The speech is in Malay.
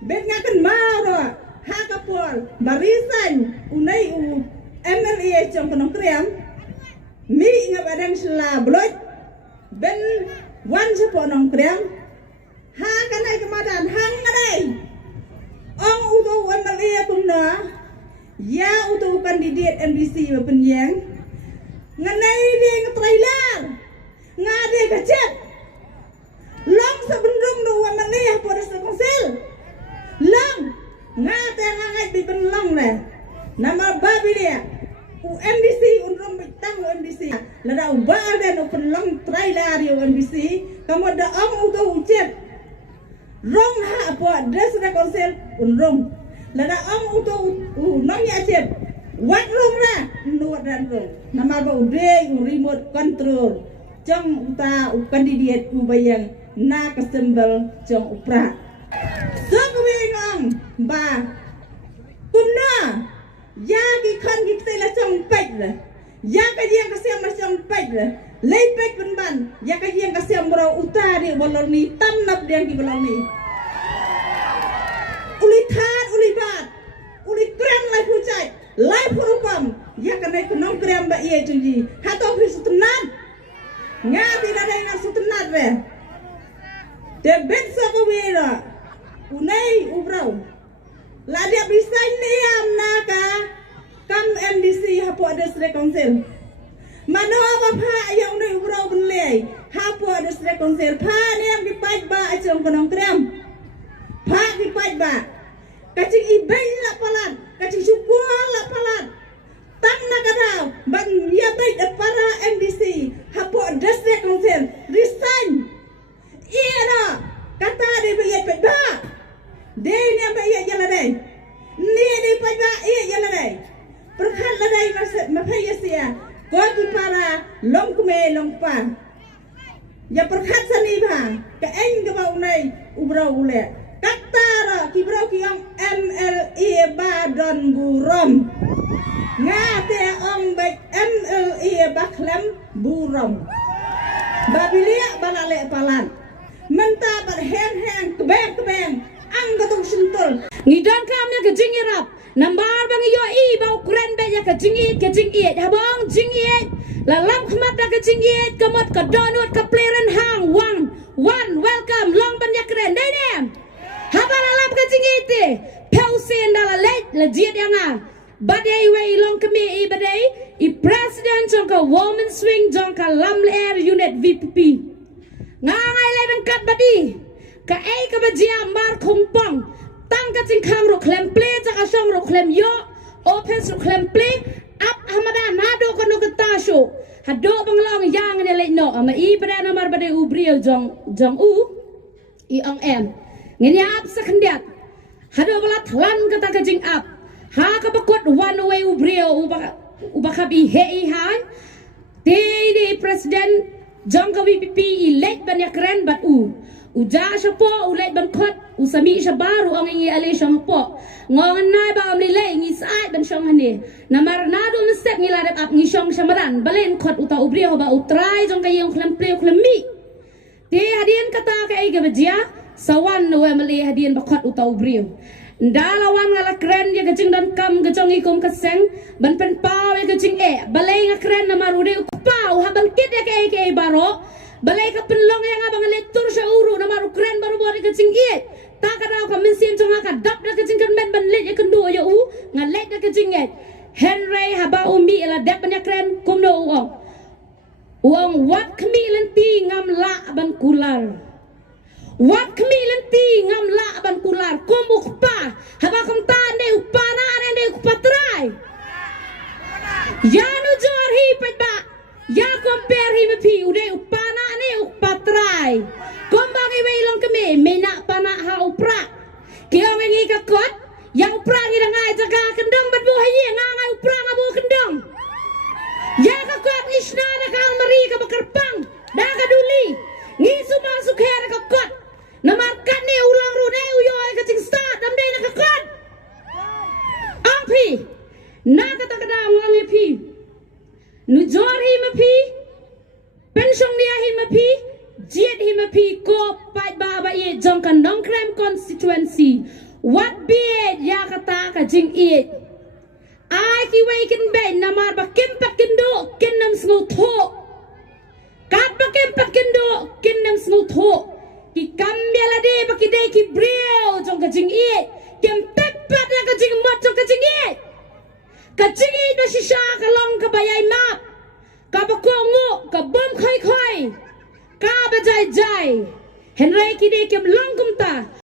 bet ngakan maro ha kapol barisan unai u MLA trong konong kriam mi nga badang sila bloj ben wan sa po nong kriam ha kanay kamadan hang kanay ong uto MLA kumna ya uto kandidat MDC penyeng nganay dia nga trailer nga dia gacet long sa bendung do MLA po sa konsel long nga tanga ngay di benlong na nama babi dia UMDC unrong bitang UMDC lada ubal dan penlong trailer yo UMDC kamu ada om uto ucet rong ha po des na konsel unrong lada om uto nong ya cep wat rong na nuat dan rong nama ba ude remote control jong uta kandidat ubayang na kasembel jong upra ngong ba kumna ya ki kan ki tela chong pek la ya ka yang ka siam na chong pek la lei pek kun ban ya ka yang ka siam bro utari bolon ni tam nap diang ki bolon ni uli than uli bat uli krem lai pucai lai purupam ya ka nai kunong krem ba ie junji ha to fi sutenat nga tidak ada yang sutenat be de bet so ko wira unai ubrau la dia bisa niam naka kam MDC hapo district council mano apa pha yang unai ubrau benlei hapo district council pha niam ki pai ba achong konong krem pha ki pai ba kacing ibay la palat kacing supua la palat tang nakadaw bang yabay para MDC hapo district council resign iya na kata dia bayar pada dia ni bayar jalan dai ni dia pada iya jalan dai perkhat la dai mapaya sia ko ki para long kume long pa ya perkhat sani ba ka eng ka ba unai ubra ule katara ki bro ki ang MLA Badon Burom ngate ong baik MLA Baklam Burom babilia balale palan menta bar heng kebeng ang gatong sentul ngidang kamnya ke jingirap nambar bang yo i bau kren be ya ke jingit habang jingit lalam khmat da ke jingit kamot ka donut ka pleren hang one welcome long ban ya kren dai nem habang lalam ke jingit te pausen dala let la jiet yang badai wei long kemi i badai i president jongka woman swing jongka lam air unit VPP ngai lai ban kat badi ka ai ka bajia mar khumpong tang ka ching khang ro klem play cha ka song ro klem yo open ro klem play up hamada na do ko no ka ta sho hado bang long yang ne le no ama i pada nomor bade u brio jong u i ong em ngenya ap sakhandiat hado bala thlan ka ta ka jing up ha ka bakot one way u brio u bakap i he i han te president jongka VPP elect ban ya keren bat uja siya po ulit ban kot usami siya baru ang ingi ali siya po ngongan na ba amli le ngi saay ban siyang hani na maranado na step ngi ladap up ngi siyang siya maran balen kot uta ubriyo ba utray jong kayong klemple klemi te hadian kata kay gabadya sawan no emali hadian ba kot uta ubriyo ndalawan ngala keren ya gajing dan kam gajong ikom kaseng ban pen pao ya gajing balay nga keren na marude pao habang kit ya kay baro balay ka penlong yang abang letur sa uru na maru keren baru buat gajing tak kada ka mensim jong ka dap da gajing kan ban let ya kendo ya nga let da gajing Henry haba umi la dap ya keren kumno uang wat kemilan ti ngam la ban kular wat kemilan ti ngam la ban kular komuk pa haba kam ta ne upana ne upatrai ya nu jor hi pa ya compare hi mepi ude upana ne upatrai kombang i weilong keme mena pana ha upra kio ngi ka kot yang upra ngi ngai jaga kendong bat bu haye ngai upra ngabu kendong ya ka kot isna na ka mari ka bakarpang da ka duli ngi suma sukhera ka kot namarkan ni ulang rune uyo ka cing start amde na ka kot ampi na ka ta kada ngang pi nu jor hi mapi pension dia hi mapi jiet hi mapi ko pai ba ba ye jong kan dong krem constituency Wat biet ya kata ka jing it. Ai ki wei kin ben namar ba kim pat kin do kin nam snu tho. Kat ba kim pat kin do kin nam snu tho. Ki kambela de ba ki de ki breo jong ka jing it. Kim tepat ya ka jing mot jong ka jing it. Ka jing it ba shisha ka long ka bayai map. Ka ba ko ngo ka bom khoi khoi. Ka ba jai jai. Henry ki de kim long kum ta.